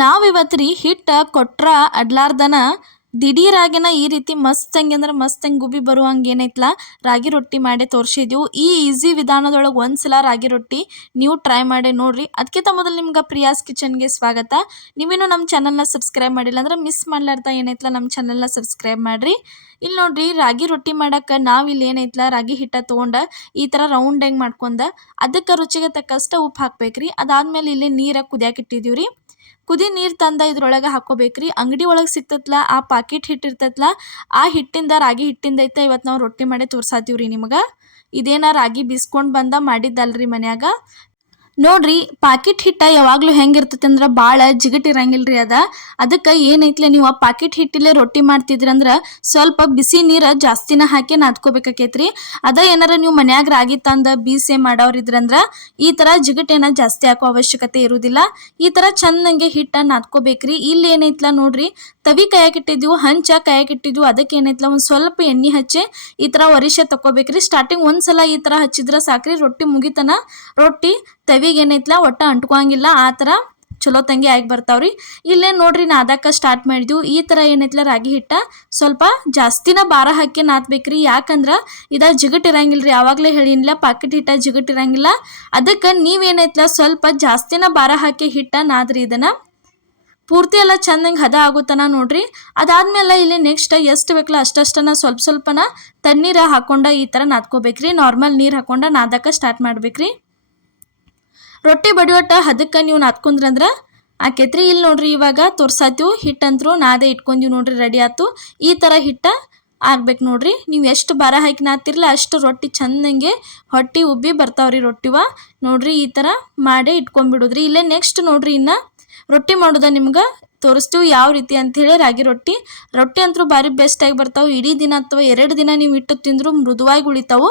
ನಾವಿವತ್ತು ರೀ ಹಿಟ್ಟು ಕೊಟ್ರ ಅಡ್ಲಾರ್ದನ ದಿಢೀರಾಗಿನ ಈ ರೀತಿ ಮಸ್ತಂಗೆ ಅಂದ್ರೆ ಮಸ್ತಂಗೆ ಗುಬಿ ಬರುವಂಗೆ ಏನೈತಲ್ಲ ರಾಗಿ ರೊಟ್ಟಿ ಮಾಡಿ ತೋರಿಸಿದ್ವು. ಈ ಈಸಿ ವಿಧಾನದೊಳಗೆ ಒಂದ್ಸಲ ರಾಗಿ ರೊಟ್ಟಿ ನೀವು ಟ್ರೈ ಮಾಡಿ ನೋಡ್ರಿ. ಅದಕ್ಕಿಂತ ಮೊದಲು ನಿಮ್ಗೆ ಪ್ರಿಯಾಸ್ ಕಿಚನ್ಗೆ ಸ್ವಾಗತ. ನೀವೇನು ನಮ್ಮ ಚಾನಲ್ನ ಸಬ್ಸ್ಕ್ರೈಬ್ ಮಾಡಿಲ್ಲ ಅಂದ್ರೆ ಮಿಸ್ ಮಾಡ್ಲಾರ್ದ ಏನೈತಲ್ಲ ನಮ್ಮ ಚಾನಲ್ನ ಸಬ್ಸ್ಕ್ರೈಬ್ ಮಾಡಿರಿ. ಇಲ್ಲಿ ನೋಡ್ರಿ ರಾಗಿ ರೊಟ್ಟಿ ಮಾಡಕ್ಕೆ ನಾವು ಇಲ್ಲಿ ಏನೈತಲ್ಲ ರಾಗಿ ಹಿಟ್ಟ ತೊಗೊಂಡು ಈ ಥರ ರೌಂಡ್ ಹೆಂಗೆ ಮಾಡ್ಕೊಂಡ ಅದಕ್ಕೆ ರುಚಿಗೆ ತಕ್ಕಷ್ಟು ಉಪ್ಪು ಹಾಕ್ಬೇಕ್ರಿ. ಅದಾದ್ಮೇಲೆ ಇಲ್ಲಿ ನೀರು ಕುದಿಯಾಕೆ ಇಟ್ಟಿದ್ದೀವಿ ರೀ. ಕುದಿ ನೀರು ತಂದ ಇದ್ರೊಳಗೆ ಹಾಕೋಬೇಕ್ರಿ. ಅಂಗಡಿ ಒಳಗೆ ಸಿಗ್ತತ್ಲ ಆ ಪಾಕೆಟ್ ಹಿಟ್ಟು ಇರ್ತೈತ್ಲ ಆ ಹಿಟ್ಟಿಂದ ರಾಗಿ ಹಿಟ್ಟಿಂದ ಐತೆ ಇವತ್ತು ನಾವು ರೊಟ್ಟಿ ಮಾಡಿ ತೋರ್ಸಾತೀವ್ರಿ ನಿಮಗೆ. ಇದೇನ ರಾಗಿ ಬಿಸ್ಕೊಂಡು ಬಂದ ಮಾಡಿದ್ದಲ್ರಿ ಮನ್ಯಾಗ. ನೋಡ್ರಿ ಪಾಕೆಟ್ ಹಿಟ್ಟ ಯಾವಾಗಲೂ ಹೆಂಗಿರ್ತೈತೆ ಅಂದ್ರೆ ಭಾಳ ಜಿಗಟಿರಂಗಿಲ್ರಿ ಅದಕ್ಕೆ ಏನೈತ್ಲೆ ನೀವು ಆ ಪಾಕೆಟ್ ಹಿಟ್ಟಿಲೆ ರೊಟ್ಟಿ ಮಾಡ್ತಿದ್ರಂದ್ರೆ ಸ್ವಲ್ಪ ಬಿಸಿ ನೀರು ಜಾಸ್ತಿನ ಹಾಕಿ ನಾದ್ಕೋಬೇಕಾಕೈತ್ರಿ. ಏನಾರ ನೀವು ಮನ್ಯಾಗ ರಾಗಿ ತಂದು ಬೀಸೆ ಮಾಡೋರಿದ್ರಂದ್ರೆ ಈ ಥರ ಜಿಗಟೇನ ಜಾಸ್ತಿ ಹಾಕೋ ಅವಶ್ಯಕತೆ ಇರುವುದಿಲ್ಲ. ಈ ಥರ ಚಂದಂಗೆ ಹಿಟ್ಟ ನಾದ್ಕೋಬೇಕ್ರಿ. ಇಲ್ಲಿ ಏನೈತ್ಲ ನೋಡ್ರಿ ತವಿ ಕಾಯಕ್ಕಿಟ್ಟಿದ್ವು, ಹಂಚ ಕಾಯಕ್ಕಿಟ್ಟಿದ್ವು. ಅದಕ್ಕೆ ಏನೈತ್ಲ ಒಂದು ಸ್ವಲ್ಪ ಎಣ್ಣೆ ಹಚ್ಚಿ ಈ ಥರ ಒರಿಶೆ ತಗೋಬೇಕ್ರಿ. ಸ್ಟಾರ್ಟಿಂಗ್ ಒಂದ್ಸಲ ಈ ಥರ ಹಚ್ಚಿದ್ರೆ ಸಾಕ್ರಿ, ರೊಟ್ಟಿ ಮುಗಿತನ ರೊಟ್ಟಿ ತವಿಗೆ ಏನೈತ್ಲ ಒಟ್ಟ ಅಂಟ್ಕೋಂಗಿಲ್ಲ. ಆ ಥರ ಚಲೋ ತಂಗಿ ಆಗಿ ಬರ್ತಾವ್ರಿ. ಇಲ್ಲೇ ನೋಡ್ರಿ ನಾದಕ್ಕೆ ಸ್ಟಾರ್ಟ್ ಮಾಡಿದ್ವು. ಈ ಥರ ಏನೈತ್ಲ ರಾಗಿ ಹಿಟ್ಟ ಸ್ವಲ್ಪ ಜಾಸ್ತಿನ ಭಾರ ಹಾಕಿ ನಾದ್ಬೇಕ್ರಿ. ಯಾಕಂದ್ರೆ ಜಿಗಟಿರಂಗಿಲ್ರಿ. ಆವಾಗಲೇ ಹೇಳಿನ್ಲ ಪಾಕೆಟ್ ಹಿಟ್ಟ ಜಿಗಟಿರಂಗಿಲ್ಲ. ಅದಕ್ಕೆ ನೀವೇನೈತ್ಲ ಸ್ವಲ್ಪ ಜಾಸ್ತಿನ ಭಾರ ಹಾಕಿ ಹಿಟ್ಟ ನಾದ್ರಿ. ಇದನ್ನು ಪೂರ್ತಿ ಎಲ್ಲ ಚಂದಂಗೆ ಹದ ಆಗುತ್ತಾನ ನೋಡ್ರಿ. ಅದಾದ್ಮೇಲೆ ಇಲ್ಲಿ ನೆಕ್ಸ್ಟ್ ಎಷ್ಟು ಬೇಕಲ್ಲ ಅಷ್ಟಷ್ಟನ ಸ್ವಲ್ಪ ಸ್ವಲ್ಪನ ತಣ್ಣೀರು ಹಾಕೊಂಡ ಈ ಥರ ನಾದ್ಕೋಬೇಕ್ರಿ. ನಾರ್ಮಲ್ ನೀರು ಹಾಕೊಂಡ ನಾದಕ್ಕೆ ಸ್ಟಾರ್ಟ್ ಮಾಡ್ಬೇಕ್ರಿ. ರೊಟ್ಟಿ ಬಡಿಯೋಟ ಹದಕ್ಕೆ ನೀವು ನಾದ್ಕೊಂಡ್ರಂದ್ರೆ ಆಕೈತ್ರಿ. ಇಲ್ಲಿ ನೋಡ್ರಿ ಇವಾಗ ತೋರ್ಸಾತೀವಿ ಹಿಟ್ಟಂತರೂ ನಾದೇ ಇಟ್ಕೊಂಡೀವಿ ನೋಡ್ರಿ, ರೆಡಿ ಆಯ್ತು. ಈ ಥರ ಹಿಟ್ಟ ಆಗ್ಬೇಕು ನೋಡ್ರಿ. ನೀವು ಎಷ್ಟು ಭಾರ ಹಾಕಿ ನಾದ್ತಿರಲ್ಲ ಅಷ್ಟು ರೊಟ್ಟಿ ಚಂದಂಗೆ ಹೊಟ್ಟಿ ಉಬ್ಬಿ ಬರ್ತಾವ್ರಿ ರೊಟ್ಟಿವ. ನೋಡ್ರಿ ಈ ಥರ ಮಾಡೇ ಇಟ್ಕೊಂಡ್ಬಿಡೋದ್ರಿ. ಇಲ್ಲೇ ನೆಕ್ಸ್ಟ್ ನೋಡ್ರಿ ಇನ್ನು ರೊಟ್ಟಿ ಮಾಡೋದ ನಿಮ್ಗೆ ತೋರಿಸ್ತೀವಿ ಯಾವ ರೀತಿ ಅಂಥೇಳಿ. ರಾಗಿ ರೊಟ್ಟಿ ಅಂತೂ ಭಾರಿ ಬೆಸ್ಟಾಗಿ ಬರ್ತಾವೆ. ಇಡೀ ದಿನ ಅಥವಾ 2 ದಿನ ನೀವು ಇಟ್ಟು ತಿಂದರೂ ಮೃದುವಾಗಿ ಉಳಿತಾವು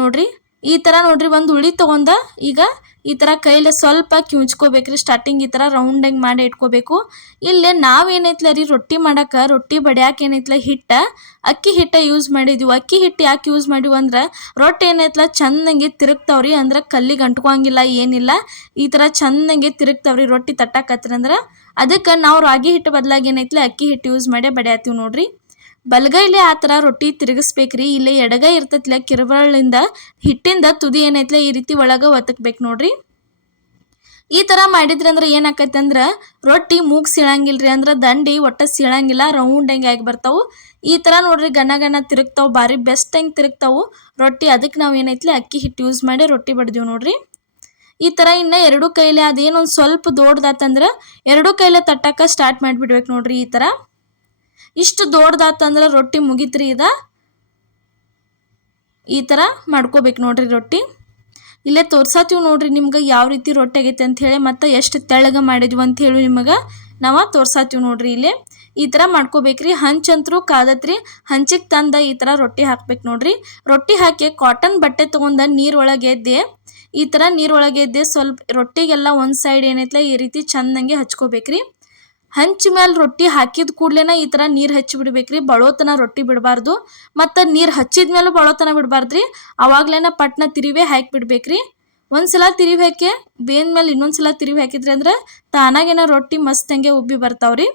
ನೋಡ್ರಿ. ಈ ಥರ ನೋಡ್ರಿ ಒಂದು ಉಳಿ ತೊಗೊಂಡ ಈಗ ಈ ಥರ ಕೈಲಿ ಸ್ವಲ್ಪ ಕಿವುಚ್ಕೋಬೇಕ್ರಿ. ಸ್ಟಾರ್ಟಿಂಗ್ ಈ ಥರ ರೌಂಡಾಗಿ ಮಾಡಿ ಇಟ್ಕೋಬೇಕು. ಇಲ್ಲೇ ನಾವೇನೈತ್ಲ ರೀ ರೊಟ್ಟಿ ಮಾಡಕ್ಕೆ ರೊಟ್ಟಿ ಬಡಿಯಾಕೆ ಏನೈತ್ಲ ಅಕ್ಕಿ ಹಿಟ್ಟ ಯೂಸ್ ಮಾಡಿದ್ವಿ. ಅಕ್ಕಿ ಹಿಟ್ಟು ಯಾಕೆ ಯೂಸ್ ಮಾಡಿವು ಅಂದ್ರೆ ರೊಟ್ಟಿ ಏನೈತ್ಲ ಚಂದಂಗೆ ತಿರುಗ್ತಾವ್ರಿ. ಅಂದ್ರೆ ಕಲ್ಲಿಗೆ ಅಂಟ್ಕೋಂಗಿಲ್ಲ ಏನಿಲ್ಲ. ಈ ಥರ ಚಂದಂಗೆ ತಿರುಗ್ತಾವ್ರಿ ರೊಟ್ಟಿ ತಟ್ಟಕತ್ತಂದ್ರೆ. ಅದಕ್ಕೆ ನಾವು ರಾಗಿ ಹಿಟ್ಟು ಬದಲಾಗಿ ಏನೈತ್ಲ ಅಕ್ಕಿ ಹಿಟ್ಟು ಯೂಸ್ ಮಾಡಿ ಬಡಿಯಾತೀವಿ ನೋಡ್ರಿ. ಬಲಗೈಲಿ ಆ ಥರ ರೊಟ್ಟಿ ತಿರುಗಿಸ್ಬೇಕ್ರಿ. ಇಲ್ಲೇ ಎಡಗೈ ಇರ್ತೈತ್ಲ ಕಿರುಬರಳಿಂದ ಹಿಟ್ಟಿಂದ ತುದಿ ಏನೈತ್ಲ ಈ ರೀತಿ ಒಳಗೆ ಒತ್ತಕ್ಬೇಕು ನೋಡ್ರಿ. ಈ ಥರ ಮಾಡಿದ್ರಂದ್ರೆ ಏನಾಕೈತೆ ಅಂದ್ರೆ ರೊಟ್ಟಿ ಮೂಗ್ ಸೀಳಂಗಿಲ್ರಿ. ಅಂದ್ರೆ ದಂಡಿ ಒಟ್ಟ ಸೀಳಂಗಿಲ್ಲ, ರೌಂಡ್ ಹೆಂಗೆ ಆಗಿ ಬರ್ತಾವು. ಈ ಥರ ನೋಡ್ರಿ ಗನ ತಿರುಗ್ತಾವು, ಭಾರಿ ಬೆಸ್ಟ್ ಹೆಂಗೆ ತಿರುಗ್ತಾವು ರೊಟ್ಟಿ. ಅದಕ್ಕೆ ನಾವು ಏನೈತ್ಲ ಅಕ್ಕಿ ಹಿಟ್ಟು ಯೂಸ್ ಮಾಡಿ ರೊಟ್ಟಿ ಬಡ್ದೀವಿ ನೋಡ್ರಿ. ಈ ಥರ ಇನ್ನು 2 ಕೈಲಿ ಅದೇನೊಂದು ಸ್ವಲ್ಪ ದೊಡ್ಡದಾತಂದ್ರೆ 2 ಕೈಲೇ ತಟ್ಟಕ್ಕೆ ಸ್ಟಾರ್ಟ್ ಮಾಡಿಬಿಡ್ಬೇಕು ನೋಡ್ರಿ. ಈ ಥರ ಇಷ್ಟು ದೊಡ್ಡದಾತಂದ್ರೆ ರೊಟ್ಟಿ ಮುಗಿತ್ರಿ. ಈ ಥರ ಮಾಡ್ಕೋಬೇಕು ನೋಡ್ರಿ ರೊಟ್ಟಿ. ಇಲ್ಲೇ ತೋರ್ಸಾತೀವಿ ನೋಡ್ರಿ ನಿಮ್ಗೆ ಯಾವ ರೀತಿ ರೊಟ್ಟಿ ಆಗೈತೆ ಅಂಥೇಳಿ, ಮತ್ತು ಎಷ್ಟು ತೆಳ್ಳಗೆ ಮಾಡಿದ್ವಿ ಅಂಥೇಳಿ ನಿಮಗೆ ನಾವು ತೋರ್ಸಾತೀವಿ ನೋಡ್ರಿ. ಇಲ್ಲೇ ಈ ಥರ ಮಾಡ್ಕೋಬೇಕ್ರಿ. ಹಂಚಂತರೂ ಕಾದತ್ರಿ. ಹಂಚಿಗೆ ತಂದ ಈ ಥರ ರೊಟ್ಟಿ ಹಾಕ್ಬೇಕು ನೋಡ್ರಿ. ರೊಟ್ಟಿ ಹಾಕಿ ಕಾಟನ್ ಬಟ್ಟೆ ತೊಗೊಂಡು ನೀರೊಳಗೆ ಎದ್ದೆ ಈ ಥರ ನೀರೊಳಗೆ ಎದ್ದೆ ಸ್ವಲ್ಪ ರೊಟ್ಟಿಗೆಲ್ಲ ಒಂದು ಸೈಡ್ ಏನೈತ್ಲ ಈ ರೀತಿ ಚಂದಂಗೆ ಹಚ್ಕೋಬೇಕ್ರಿ. ಹಂಚ ಮೇಲೆ ರೊಟ್ಟಿ ಹಾಕಿದ ಕೂಡ್ಲೇನ ಈ ಥರ ನೀರು ಹಚ್ಚಿ ಬಿಡ್ಬೇಕ್ರಿ. ಬಳೋತನ ರೊಟ್ಟಿ ಬಿಡಬಾರ್ದು, ಮತ್ತು ನೀರು ಹಚ್ಚಿದ ಮೇಲೂ ಬಳೋತನ ಬಿಡಬಾರ್ದ್ರಿ. ಅವಾಗ್ಲೇನ ಪಟ್ನ ತಿರಿವೇ ಹಾಕಿ ಬಿಡ್ಬೇಕ್ರಿ. ಒಂದ್ಸಲ ತಿರಿವಿ ಹಾಕಿ ಬೇಂದ ಮೇಲೆ ಇನ್ನೊಂದ್ಸಲ ತಿರಿವಿ ಹಾಕಿದ್ರಿ ಅಂದ್ರೆ ತಾನಾಗೇನ ರೊಟ್ಟಿ ಮಸ್ತಂಗೆ ಉಬ್ಬಿ ಬರ್ತಾವ್ರಿ.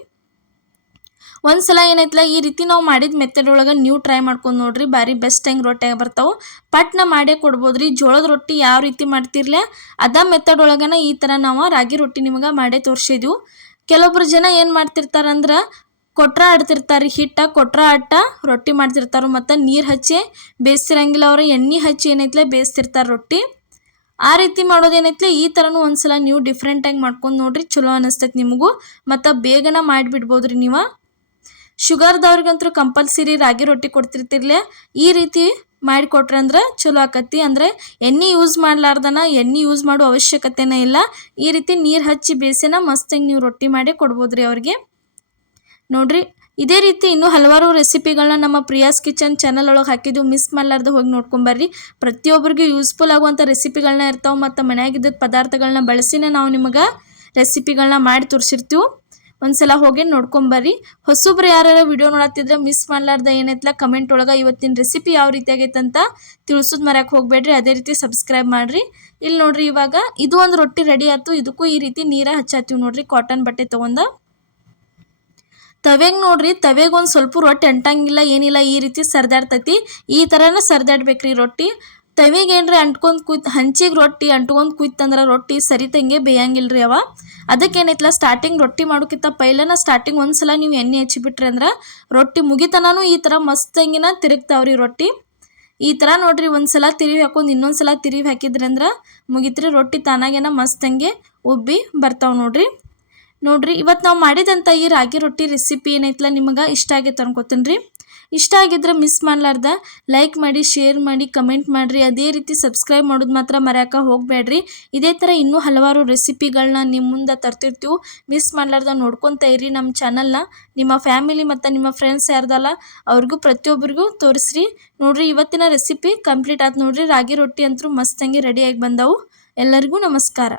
ಒಂದ್ಸಲ ಏನೈತ್ಲ ಈ ರೀತಿ ನಾವು ಮಾಡಿದ ಮೆಥಡ್ ಒಳಗೆ ನೀವು ಟ್ರೈ ಮಾಡ್ಕೊಂಡು ನೋಡ್ರಿ, ಭಾರಿ ಬೆಸ್ಟ್ ಹೆಂಗೆ ರೊಟ್ಟಿ ಬರ್ತಾವೆ. ಪಟ್ನ ಮಾಡೇ ಕೊಡ್ಬೋದ್ರಿ. ಜೋಳದ ರೊಟ್ಟಿ ಯಾವ ರೀತಿ ಮಾಡ್ತಿರ್ಲ ಮೆಥಡ್ ಒಳಗನ ಈ ಥರ ನಾವು ರಾಗಿ ರೊಟ್ಟಿ ನಿಮ್ಗೆ ಮಾಡೇ ತೋರಿಸಿದ್ವು. ಕೆಲವೊಬ್ರು ಜನ ಏನು ಮಾಡ್ತಿರ್ತಾರಂದ್ರೆ ಕೊಟ್ರ ಆಡ್ತಿರ್ತಾರೆ. ಹಿಟ್ಟ ಕೊಟ್ರ ಆಟ ರೊಟ್ಟಿ ಮಾಡ್ತಿರ್ತಾರೆ. ಮತ್ತು ನೀರು ಹಚ್ಚಿ ಬೇಯಿಸ್ತಿರಂಗಿಲ್ಲ, ಅವರು ಎಣ್ಣೆ ಹಚ್ಚಿ ಏನೈತ್ಲೆ ಬೇಯಿಸ್ತಿರ್ತಾರೆ ರೊಟ್ಟಿ. ಆ ರೀತಿ ಮಾಡೋದೇನೈತ್ಲೆ ಈ ಥರನೂ ಒಂದ್ಸಲ ನೀವು ಡಿಫ್ರೆಂಟಾಗಿ ಮಾಡ್ಕೊಂಡು ನೋಡ್ರಿ, ಚಲೋ ಅನ್ನಿಸ್ತೈತೆ ನಿಮಗೂ. ಮತ್ತು ಬೇಗನ ಮಾಡಿಬಿಡ್ಬೋದ್ರಿ ನೀವು. ಶುಗರ್ದವ್ರಿಗಂತೂ ಕಂಪಲ್ಸರಿ ರಾಗಿ ರೊಟ್ಟಿ ಕೊಡ್ತಿರ್ತಿರ್ಲೆ ಈ ರೀತಿ ಮಾಡಿಕೊಟ್ರೆ ಅಂದ್ರೆ ಚಲೋ ಆಕತಿ. ಅಂದರೆ ಎಣ್ಣೆ ಯೂಸ್ ಮಾಡಲಾರ್ದನ ಎಣ್ಣೆ ಯೂಸ್ ಮಾಡೋ ಅವಶ್ಯಕತೆನೇ ಇಲ್ಲ. ಈ ರೀತಿ ನೀರು ಹಚ್ಚಿ ಬೇಯಿಸಿನ ಮಸ್ತಂಗೆ ನೀವು ರೊಟ್ಟಿ ಮಾಡಿ ಕೊಡ್ಬೋದ್ರಿ ಅವ್ರಿಗೆ ನೋಡ್ರಿ. ಇದೇ ರೀತಿ ಇನ್ನೂ ಹಲವಾರು ರೆಸಿಪಿಗಳನ್ನ ನಮ್ಮ ಪ್ರಿಯಾಸ್ ಕಿಚನ್ ಚಾನಲ್ ಒಳಗೆ ಹಾಕಿದ್ದು, ಮಿಸ್ ಮಾಡಲಾರ್ದು ಹೋಗಿ ನೋಡ್ಕೊಂಬರ್ರಿ. ಪ್ರತಿಯೊಬ್ಬರಿಗೂ ಯೂಸ್ಫುಲ್ ಆಗುವಂಥ ರೆಸಿಪಿಗಳನ್ನ ಇರ್ತಾವೆ. ಮತ್ತು ಮನೆಯಾಗಿದ್ದ ಪದಾರ್ಥಗಳನ್ನ ಬಳಸಿನೇ ನಾವು ನಿಮಗೆ ರೆಸಿಪಿಗಳನ್ನ ಮಾಡಿ ತೋರಿಸಿರ್ತೀವಿ. ಒಂದ್ಸಲ ಹೋಗಿ ನೋಡ್ಕೊಂಬರ್ರಿ. ಹೊಸಬ್ರು ಯಾರು ವಿಡಿಯೋ ನೋಡತ್ತಿದ್ರೆ ಮಿಸ್ ಮಾಡ್ಲಾರ್ದ ಏನೈತ್ಲ ಕಮೆಂಟ್ ಒಳಗೆ ಇವತ್ತಿನ ರೆಸಿಪಿ ಯಾವ ರೀತಿ ಆಗೈತೆ ಅಂತ ತಿಳಿಸೋದು ಮರ್ಯಾಕೆ ಹೋಗಬೇಡ್ರಿ. ಅದೇ ರೀತಿ ಸಬ್ಸ್ಕ್ರೈಬ್ ಮಾಡಿರಿ. ಇಲ್ಲಿ ನೋಡ್ರಿ, ಇವಾಗ ಇದು ಒಂದು ರೊಟ್ಟಿ ರೆಡಿ ಆಯ್ತು. ಇದಕ್ಕೂ ಈ ರೀತಿ ನೀರ ಹಚ್ಚಾತೀವಿ ನೋಡ್ರಿ, ಕಾಟನ್ ಬಟ್ಟೆ ತೊಗೊಂಡ. ತವೆಗೆ ನೋಡ್ರಿ, ತವೆಗೆ ಒಂದು ಸ್ವಲ್ಪ ರೊಟ್ಟಿ ಅಂಟಂಗಿಲ್ಲ ಏನಿಲ್ಲ, ಈ ರೀತಿ ಸರ್ದಾಡ್ತೈತಿ. ಈ ಥರನ ಸರ್ದಾಡ್ಬೇಕ್ರಿ ರೊಟ್ಟಿ. ತವಿಗೆ ಏನ್ರಿ ಅಂಟ್ಕೊಂಡು ಕುಯ್ತು, ಹಂಚಿಗೆ ರೊಟ್ಟಿ ಅಂಟ್ಕೊಂಡು ಕುಯ್ತಂದ್ರೆ ರೊಟ್ಟಿ ಸರಿತಂಗೆ ಬೇಯಂಗಿಲ್ರಿ ಅವ. ಅದಕ್ಕೇನೈತ್ಲ, ಸ್ಟಾರ್ಟಿಂಗ್ ರೊಟ್ಟಿ ಮಾಡೋಕ್ಕಿಂತ ಪೈಲನ ಸ್ಟಾರ್ಟಿಂಗ್ ಒಂದ್ಸಲ ನೀವು ಎಣ್ಣೆ ಹಚ್ಚಿಬಿಟ್ರಿ ಅಂದ್ರೆ ರೊಟ್ಟಿ ಮುಗಿತನೂ ಈ ಥರ ಮಸ್ತಂಗಿನ ತಿರುಗ್ತಾವ್ರಿ ರೊಟ್ಟಿ. ಈ ಥರ ನೋಡ್ರಿ, ಒಂದ್ಸಲ ತಿರುವಿ ಹಾಕೊಂಡು ಇನ್ನೊಂದ್ಸಲ ತಿರುವಿ ಹಾಕಿದ್ರಿ ಅಂದ್ರೆ ಮುಗಿತ್ರಿ ರೊಟ್ಟಿ ತಾನಾಗೇನ ಮಸ್ತಂಗೆ ಉಬ್ಬಿ ಬರ್ತಾವೆ ನೋಡ್ರಿ. ಇವತ್ತು ನಾವು ಮಾಡಿದಂಥ ಈ ರಾಗಿ ರೊಟ್ಟಿ ರೆಸಿಪಿ ಏನೈತಲ್ಲ ನಿಮಗೆ ಇಷ್ಟ ಆಗೈತೆ ಅನ್ಕೋತೀನಿ ರೀ. ಇಷ್ಟ ಆಗಿದ್ರೆ ಮಿಸ್ ಮಾಡಲಾರ್ದ ಲೈಕ್ ಮಾಡಿ, ಶೇರ್ ಮಾಡಿ, ಕಮೆಂಟ್ ಮಾಡಿರಿ. ಅದೇ ರೀತಿ ಸಬ್ಸ್ಕ್ರೈಬ್ ಮಾಡೋದು ಮಾತ್ರ ಮರ್ಯಾಕ ಹೋಗಬೇಡ್ರಿ. ಇದೇ ಥರ ಇನ್ನೂ ಹಲವಾರು ರೆಸಿಪಿಗಳನ್ನ ನಿಮ್ಮ ಮುಂದೆ ತರ್ತಿರ್ತೀವಿ. ಮಿಸ್ ಮಾಡಲಾರ್ದ ನೋಡ್ಕೊತಾ ಇರಿ ನಮ್ಮ ಚಾನಲ್ನ. ನಿಮ್ಮ ಫ್ಯಾಮಿಲಿ ಮತ್ತು ನಿಮ್ಮ ಫ್ರೆಂಡ್ಸ್ ಯಾರ್ದಲ್ಲ ಅವ್ರಿಗೂ ಪ್ರತಿಯೊಬ್ಬರಿಗೂ ತೋರಿಸ್ರಿ. ನೋಡ್ರಿ, ಇವತ್ತಿನ ರೆಸಿಪಿ ಕಂಪ್ಲೀಟ್ ಆಯ್ತು ನೋಡ್ರಿ. ರಾಗಿ ರೊಟ್ಟಿ ಅಂತೂ ಮಸ್ತಂಗೆ ರೆಡಿಯಾಗಿ ಬಂದವು. ಎಲ್ಲರಿಗೂ ನಮಸ್ಕಾರ.